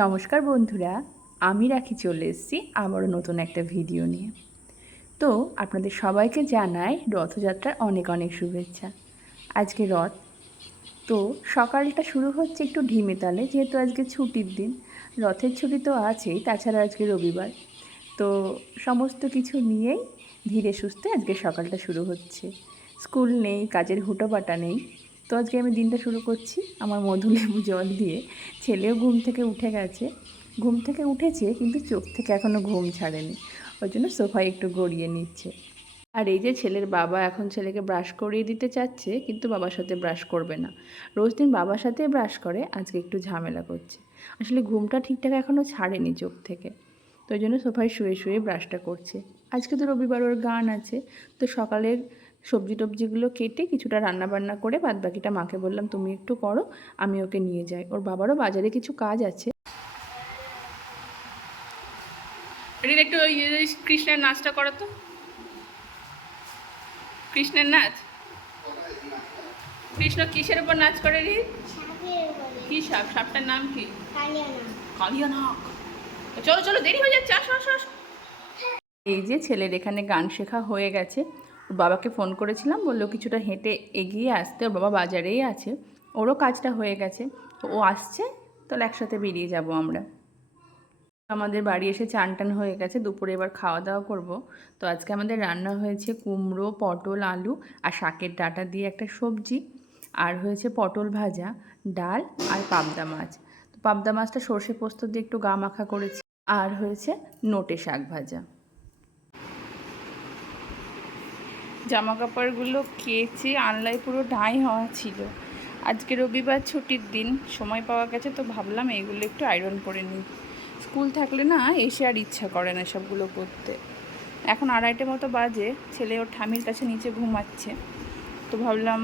নমস্কার বন্ধুরা, আমি রাখি চলে এসেছি আবারও নতুন একটা ভিডিও নিয়ে। তো আপনাদের সবাইকে জানাই রথযাত্রার অনেক অনেক শুভেচ্ছা। আজকে রথ, তো সকালটা শুরু হচ্ছে একটু ঢিমে তালে, যেহেতু আজকে ছুটির দিন, রথের ছুটি তো আছেই, তাছাড়া আজকে রবিবার। তো সমস্ত কিছু নিয়েই ধীরে সুস্থে আজকে সকালটা শুরু হচ্ছে। স্কুল নেই, কাজের হুটোপাটা নেই তো আজকে আমি দিনটা শুরু করছি আমার মধু লেবু জল দিয়ে। ছেলেও ঘুম থেকে উঠে গেছে। ঘুম থেকে উঠেছে কিন্তু চোখ থেকে এখনও ঘুম ছাড়েনি। ওই জন্য সোফায় একটু গড়িয়ে নিচ্ছে। আর এই যে ছেলের বাবা এখন ছেলেকে ব্রাশ করিয়ে দিতে চাচ্ছে, কিন্তু বাবার সাথে ব্রাশ করবে না। রোজ দিন বাবার সাথে ব্রাশ করে, আজকে একটু ঝামেলা করছে। আসলে ঘুমটা ঠিকঠাক এখনও ছাড়েনি চোখ থেকে। তো ওই জন্য সোফায় শুয়ে শুয়ে ব্রাশটা করছে। আজকে তো রবিবার ওর গান আছে। তো সকালের সবজি টবজিগুলো কেটে কিছুটা রান্না বান্না করে বাদ বাকিটা মাকে বললাম তুমি একটু করো আমি ওকে নিয়ে যাই। ওর বাবারও বাজারে কিছু কাজ আছে। একটু ওই ওই কৃষ্ণের নাচটা করো তো। কৃষ্ণের নাচ? কৃষ্ণ কিসের উপর নাচ করে রি? কি সাপ? সাপটার নাম কি? কালিয়ানাক চলো চলো দেরি হয়ে যাচ্ছে আসো আসো। এই যে ছেলের এখানে গান শেখা হয়ে গেছে। বাবাকে ফোন করেছিলাম, বলল কিছুটা হেঁটে এগিয়ে আসতে, ওর বাবা বাজারেই আছে, ওরও কাজটা হয়ে গেছে, তো ও আসছে, তাহলে একসাথে বেরিয়ে যাব আমরা। আমাদের বাড়ি এসে চান টান হয়ে গেছে, দুপুরে এবার খাওয়া দাওয়া করব। তো আজকে আমাদের রান্না হয়েছে কুমড়ো, পটল, আলু আর শাকের ডাঁটা দিয়ে একটা সবজি, আর হয়েছে পটল ভাজা, ডাল আর পাবদা মাছ। তো পাবদা মাছটা সর্ষে পোস্ত দিয়ে একটু গা মাখা করেছি, আর হয়েছে নোটে শাক ভাজা। জামা কাপড়গুলো কেচে আনলাই পুরো ঢাই হওয়া ছিল। আজকে রবিবার ছুটির দিন, সময় পাওয়া গেছে তো ভাবলাম এগুলো একটু আয়রন করে নিই। স্কুল থাকলে না এসে আর ইচ্ছা করে না সবগুলো করতে। এখন আড়াইটে মতো বাজে, ছেলে ওর ঠামির কাছে নিচে ঘুমাচ্ছে। তো ভাবলাম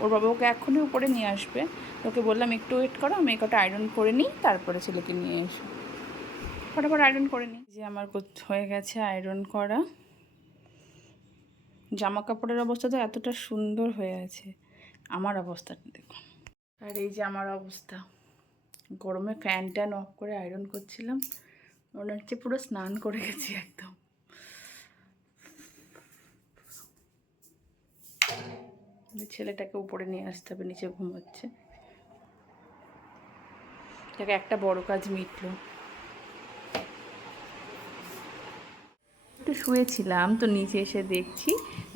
ওর বাবা ওকে এখনই উপরে নিয়ে আসবে। ওকে বললাম, একটু ওয়েট করো, আমি কটা আয়রন করে নিই, তারপরে ছেলেকে নিয়ে এসো। ফটাফট আয়রন করে নিই। যে আমার হয়ে গেছে আয়রন করা। জামা কাপড়ের অবস্থা তো এতটা সুন্দর হয়ে আছে। আমার অবস্থাটা দেখুন আর এই যে আমার অবস্থা। গরমে ফ্যান ট্যান অফ করে আয়রন করছিলাম। মনে হচ্ছে পুরো স্নান করে গেছি একদম। ছেলেটাকে উপরে নিয়ে আসতে হবে, নিচে ঘুমোচ্ছে। তাকে একটা বড় কাজ মিটলো। শুয়েছিলাম তো নিচে এসে দেখছি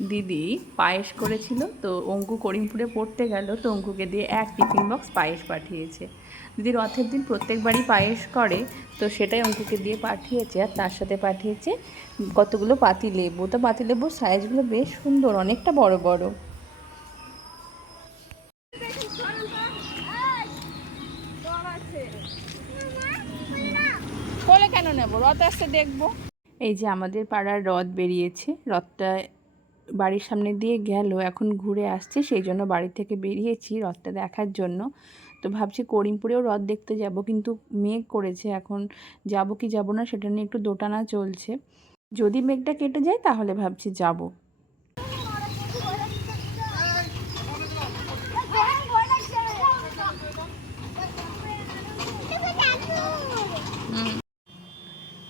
দিদি পায়েস করেছিল তো অঙ্কু করিমপুরে পড়তে গেল তো অঙ্কুকে দিয়ে এক টিফিন বক্স পায়েস পাঠিয়েছে দিদি রথের দিন প্রত্যেকবারই পায়েস করে তো সেটাই অঙ্কুকে দিয়ে পাঠিয়েছে আর তার সাথে পাঠিয়েছে কতগুলো পাতি লেবু তো পাতি লেবুর সাইজগুলো বেশ সুন্দর অনেকটা বড় বড় কেন নেব রথ আসতে দেখব এই যে আমাদের পাড়ার রথ বেরিয়েছে। রথটা বাড়ির সামনে দিয়ে গেল, এখন ঘুরে আসছে, সেই জন্য বাড়ি থেকে বেরিয়েছি রথটা দেখার জন্য। তো ভাবছি করিমপুরেও রথ দেখতে যাব, কিন্তু মেঘ করেছে এখন। যাব কি যাব না সেটা নিয়ে একটু দোটানা চলছে। যদি মেঘটা কেটে যায় তাহলে ভাবছি যাব।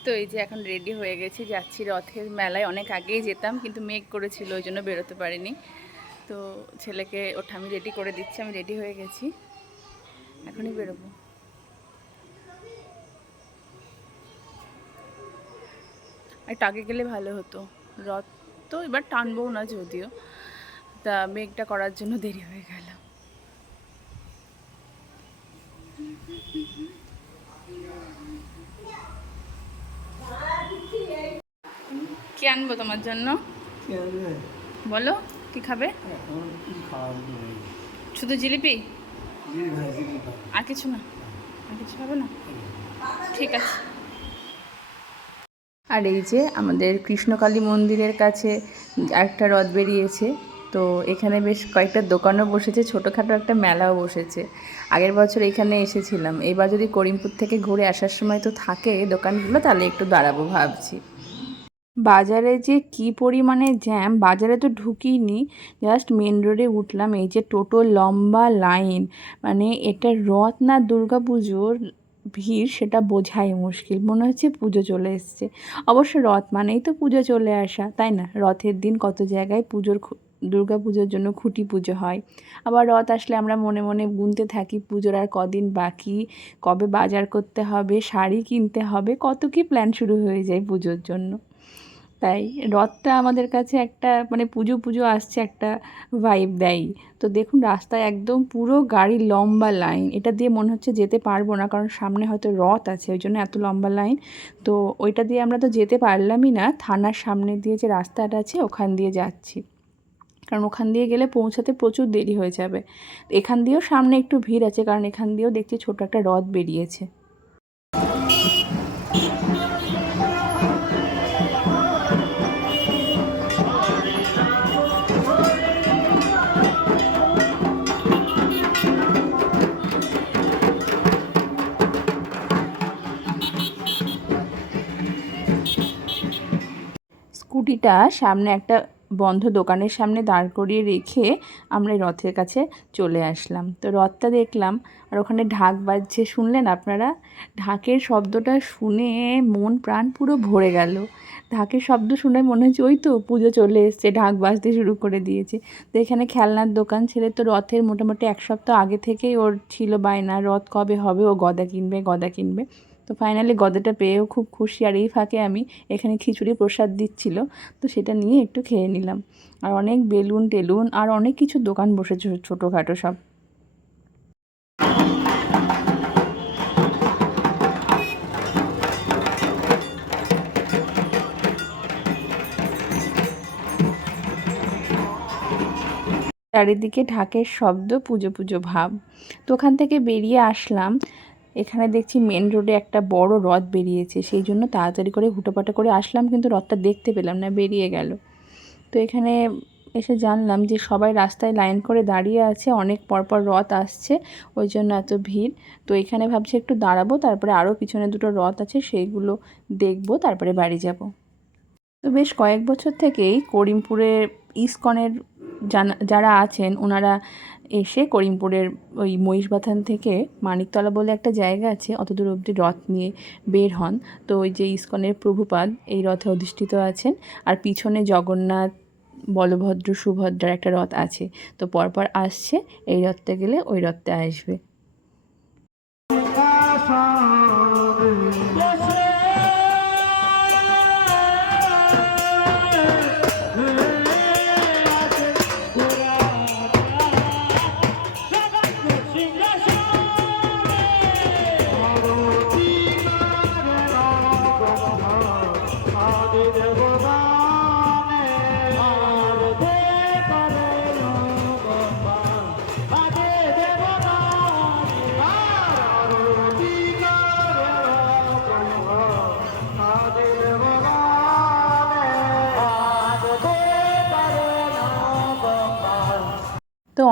তো এই যে এখন রেডি হয়ে গেছি, যাচ্ছি রথের মেলায়। অনেক আগেই যেতাম, কিন্তু মেঘ করেছিল, ওই জন্য বেরোতে পারিনি। তো ছেলেকে ওটা আমি রেডি করে দিচ্ছি, আমি রেডি হয়ে গেছি। এখনই বেরোবো। একটু আগে গেলে ভালো হতো। রথ তো এবার টানবো না যদিও। তা মেঘটা করার জন্য দেরি হয়ে গেল। কি আনব তোমার জন্য? বলো কি খাবে? শুধু জিলিপি? আর কিছু না? আর কিছু হবে না? ঠিক আছে। আর এই যে আমাদের কৃষ্ণকালী মন্দিরের কাছে একটা রথ বেরিয়েছে তো এখানে বেশ কয়েকটা দোকানও বসেছে ছোটোখাটো একটা মেলাও বসেছে। আগের বছর এখানে এসেছিলাম। এবার যদি করিমপুর থেকে ঘুরে আসার সময় তো থাকে দোকানগুলো তাহলে একটু দাঁড়াবো ভাবছি। বাজারে যে কি পরিমাণে জ্যাম বাজারে তো ঢুকিনি জাস্ট মেন রোডে উঠলাম। এই যে টোটো লম্বা লাইন মানে এটা রথ না দুর্গা পুজোর ভিড় সেটা বোঝাই মুশকিল। মনে হচ্ছে পুজো চলে এসছে। অবশ্য রথ মানেই তো পুজো চলে আসা, তাই না? রথের দিন কত জায়গায় পুজোর দুর্গা পুজোর জন্য খুঁটি পুজো হয়। আবার রথ আসলে আমরা মনে মনে গুনতে থাকি, পুজোর আর কদিন বাকি, কবে বাজার করতে হবে, শাড়ি কিনতে হবে, কত কি প্ল্যান শুরু হয়ে যায় পুজোর জন্য। তাই রথটা আমাদের কাছে একটা মানে পুজো পুজো আসছে একটা ভাইব দেয়। তো দেখুন রাস্তায় একদম পুরো গাড়ি লম্বা লাইন এটা দিয়ে মনে হচ্ছে যেতে পারব না, কারণ সামনে হয়তো রথ আছে, ওই জন্য এত লম্বা লাইন তো ওইটা দিয়ে আমরা তো যেতে পারলামই না। থানার সামনে দিয়ে যে রাস্তাটা আছে, ওখান দিয়ে যাচ্ছি। কারণ ওখান দিয়ে গেলে পৌঁছাতে প্রচুর দেরি হয়ে যাবে। এখান দিয়েও সামনে একটু ভিড় আছে, কারণ এখান দিয়েও দেখছি ছোট একটা রথ বেরিয়েছে। স্কুটিটা সামনে একটা বন্ধ দোকানের সামনে দাঁড় করিয়ে রেখে আমরা রথের কাছে চলে আসলাম। তো রথটা দেখলাম আর ওখানে ঢাক বাজছে, শুনলেন আপনারা? ঢাকের শব্দটা শুনে মন প্রাণ পুরো ভরে গেল। ঢাকের শব্দ শুনে মনে হচ্ছে ওই তো পুজো চলে এসছে, ঢাক বাজতে শুরু করে দিয়েছে। তো এখানে খেলনার দোকান ছেলে তো রথের মোটামুটি এক সপ্তাহ আগে থেকেই ওর ছিল বায়না, রথ কবে হবে, ও গদা কিনবে গদা কিনবে। তো ফাইনালি গদাটা পেয়েও খুব খুশি। আর এই ফাঁকে আমি এখানে খিচুড়ি প্রসাদ দিচ্ছিল, তো সেটা নিয়ে একটু খেয়ে নিলাম। আর অনেক বেলুন টেলুন আর অনেক কিছু দোকান বসেছে ছোটোখাটো সব। চারিদিকে ঢাকের শব্দ, পুজো পুজো ভাব। তো ওখান থেকে বেরিয়ে আসলাম। এখানে দেখছি মেন রোডে একটা বড় রথ বেরিয়েছে, সেই জন্য তাড়াতাড়ি করে হুটোপাটা করে আসলাম, কিন্তু রথটা দেখতে পেলাম না, বেরিয়ে গেল। তো এখানে এসে জানলাম যে সবাই রাস্তায় লাইন করে দাঁড়িয়ে আছে, অনেক পরপর রথ আসছে, ওই জন্য এত ভিড়। তো এখানে ভাবছি একটু দাঁড়াবো, তারপরে আরও পিছনে দুটো রথ আছে, সেইগুলো দেখব, তারপরে বাড়ি যাব। তো বেশ কয়েক বছর থেকেই করিমপুরে ইস্কনের যারা আছেন, ওনারা এসে করিমপুরের ওই মহিষবাথান থেকে মানিকতলা বলে একটা জায়গা আছে, অত দূর অবধি রথ নিয়ে বের হন। তো ওই যে ইস্কনের প্রভুপাদ এই রথে অধিষ্ঠিত আছেন। আর পিছনে জগন্নাথ, বলভদ্র, সুভদ্রার একটা রথ আছে। তো পরপর আসছে, এই রথটা গেলে ওই রথটা আসবে।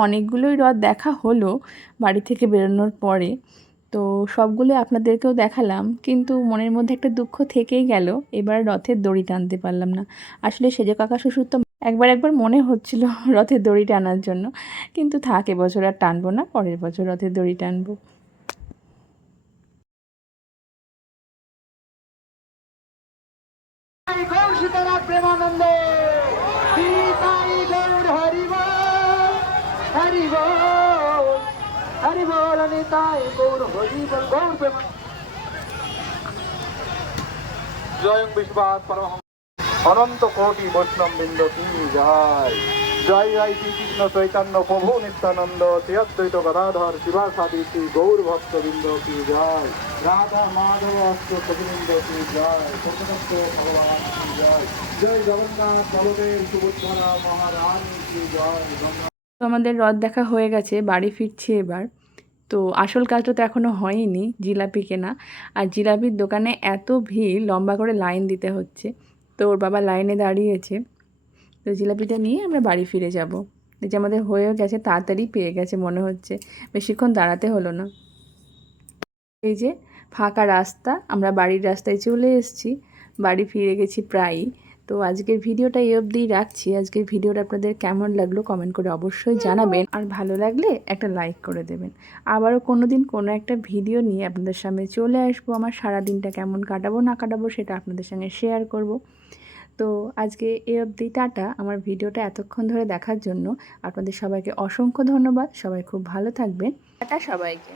অনেকগুলোই হ্রদ দেখা হলো বাড়ি থেকে বেরোনোর পরে। তো সবগুলো আপনাদেরকেও দেখালাম, কিন্তু মনের মধ্যে একটা দুঃখ থেকেই গেল, এবার রথের দড়ি টানতে পারলাম না। আসলে সেজে কাকা শ্বশুর তো একবার একবার মনে হচ্ছিল রথের দড়ি টানার জন্য, কিন্তু থাক, এবছর আর টানবো না, পরের বছর রথের দড়ি টানবো। অনন্ত কোটি বৈষ্ণব বৃন্দ কি জয় জয় জয় শ্রীকৃষ্ণ চৈতন্য প্রভু নিত্যানন্দ শ্রী অদ্বৈত গদাধর শিবাসাদি শ্রী গৌর ভক্ত বৃন্দ কি জয় রাধা মাধব অষ্ট গোবিন্দ কি জয় ভগবান কি জয় জগন্নাথ বলদেব মহারানী কি আমাদের রথ দেখা হয়ে গেছে, বাড়ি ফিরছি এবার। তো আসল কাজটা তো এখনও হয়নি জিলাপি কেনা। আর জিলাপির দোকানে এত ভিড়, লম্বা করে লাইন দিতে হচ্ছে। তো ওর বাবা লাইনে দাঁড়িয়েছে। তো জিলাপিটা নিয়ে আমরা বাড়ি ফিরে যাব। যে আমাদের হয়েও গেছে, তাড়াতাড়ি পেয়ে গেছে মনে হচ্ছে। বেশিক্ষণ দাঁড়াতে হলো না। এই যে ফাঁকা রাস্তা, আমরা বাড়ির রাস্তায় চলে এসেছি। বাড়ি ফিরে গেছি প্রায়ই। তো আজকের ভিডিওটা এই অবধিই রাখছি। আজকের ভিডিওটা আপনাদের কেমন লাগল কমেন্ট করে অবশ্যই জানাবেন। আর ভালো লাগলে একটা লাইক করে দেবেন। আবারও কোনো দিন কোনো একটা ভিডিও নিয়ে আপনাদের সামনে চলে আসব। আমার সারা দিনটা কেমন কাটাবো, না কাটাবো সেটা আপনাদের সঙ্গে শেয়ার করব। তো আজকে এই অবধি টাটা। আমার ভিডিওটা এতক্ষণ ধরে দেখার জন্য আপনাদের সবাইকে অসংখ্য ধন্যবাদ। সবাই খুব ভালো থাকবেন। টাটা সবাইকে।